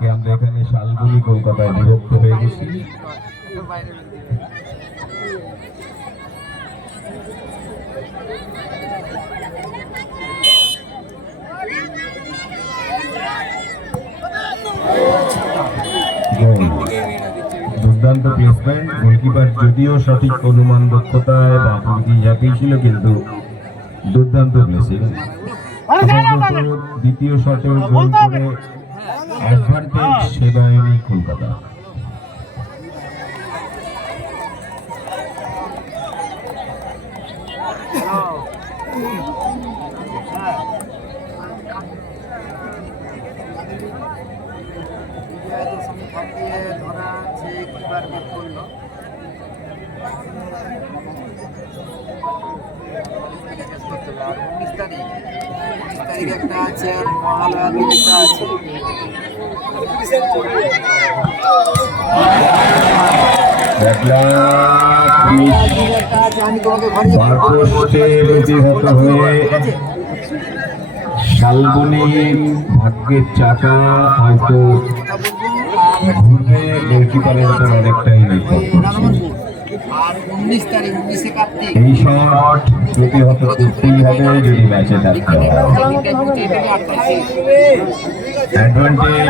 আজকে আমরা এখানে শালবনী কলকাতায় বিভক্ত হয়ে গেছি। দুর্দান্ত প্লেসমেন্ট, গোলকিপার যদিও সঠিক অনুমান দক্ষতায় বা প্রতি ঝাঁপিয়ে ছিল, কিন্তু দুর্দান্ত প্লেসিং। দ্বিতীয় শটেও গোল করে অ্যাডভান্টেজ সেবায়নী কলকাতা। একটা আছে আর মহালয়া আছে। শালবনীর ভাগ্যের চাকা হয়তো ঘুরবে, গোলকিপারের উপর অনেকটাই নির্ভর করছে। এই শট প্রতিহত করতেই হবে যদি ম্যাচে থাকতে হয়। অ্যাডভান্টেজ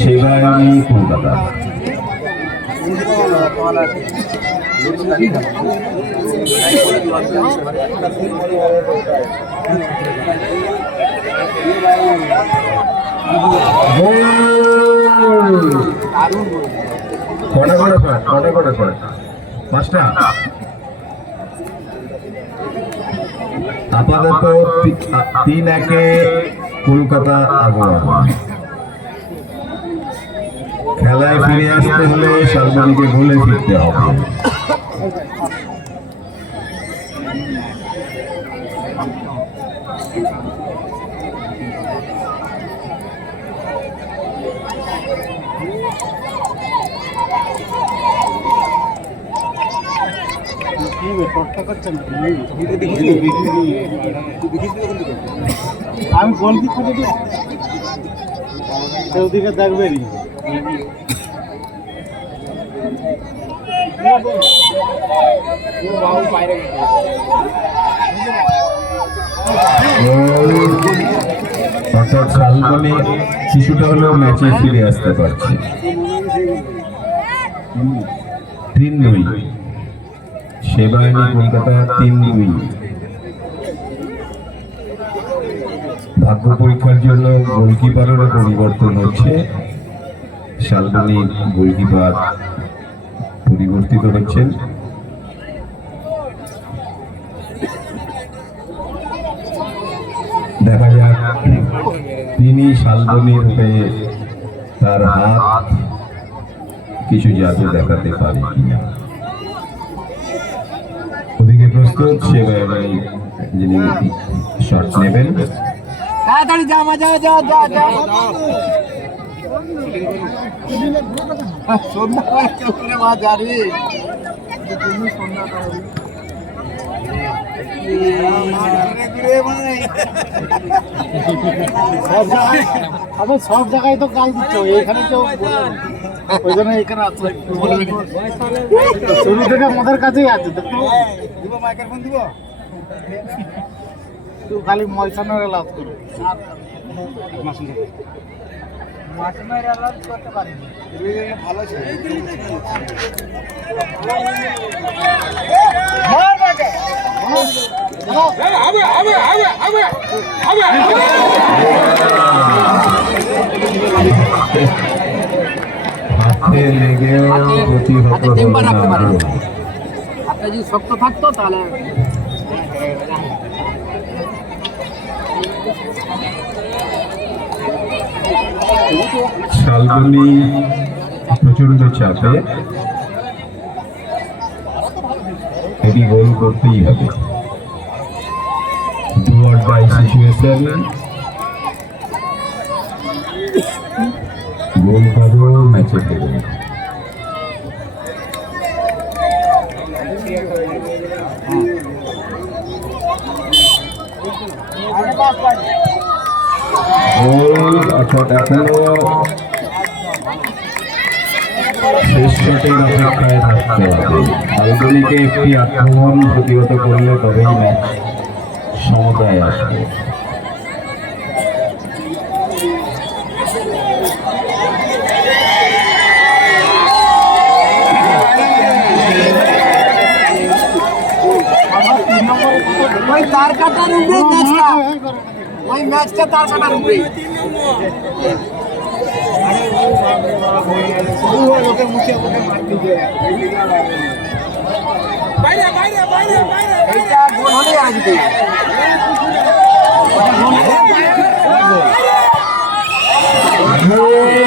সেবায়নী কলকাতা। আপাতত 3-1 কলকাতা আবহাওয়া। খেলায় ফিরে আসতে হলে শালবনীকে গোলে ফিরতে হবে। আমি গোলকি করে দেব, ওদিকে দেখবে অর্থাৎ শালবনী কিছুটা হলেও ম্যাচে ফিরে আসতে পারছে। 3-2 সেবায়নী কলকাতা, 3-2। ভাগ্য পরীক্ষার জন্য গোলকিপারেরও পরিবর্তন হচ্ছে। শালবনীর গোলকিপার পরিবর্তিত হচ্ছেন। দেখা যাক তিনি শালবনীর হয়ে তার হাত কিছু জাদু দেখাতে পারে কিনা। ওদিকে প্রস্তুত সেবায়নী যিনি শট নেবেন। তাড়াতাড়ি যা সন্ধ্যা মা যাবি। সব জায়গায় তো কাল দিচ্ছ, এখানে কেউ ওই জন্য এখানে আছে। শুরু থেকে আমাদের কাছেই আছে। মাইক্রোফোন দিব, তুই খালি ময়সানের এলাজ করো। করতে পারি ভালো ছিল। হাতে লেগেও প্রতিহত হলো না। হাতে যদি শক্ত থাকতো তাহলে শালবনী প্রচন্ড চাপে, এটি গোল করতেই হবে। ডু অর ডাই সিচুয়েশন, গোল করো ম্যাচে ফেরো। গোল অর্থাৎ এখনো শেষ শটের অপেক্ষায় থাকতে হবে। আলদুলিকে একটি আক্রমণ প্রতিহত করলে তবেই ম্যাচ সমতায় আসবে। ওই তার কাটার উপরে ম্যাচটা, ওই ম্যাচটা তার কাটার উপরে। এইটা গোল হলেই আসবে। গোল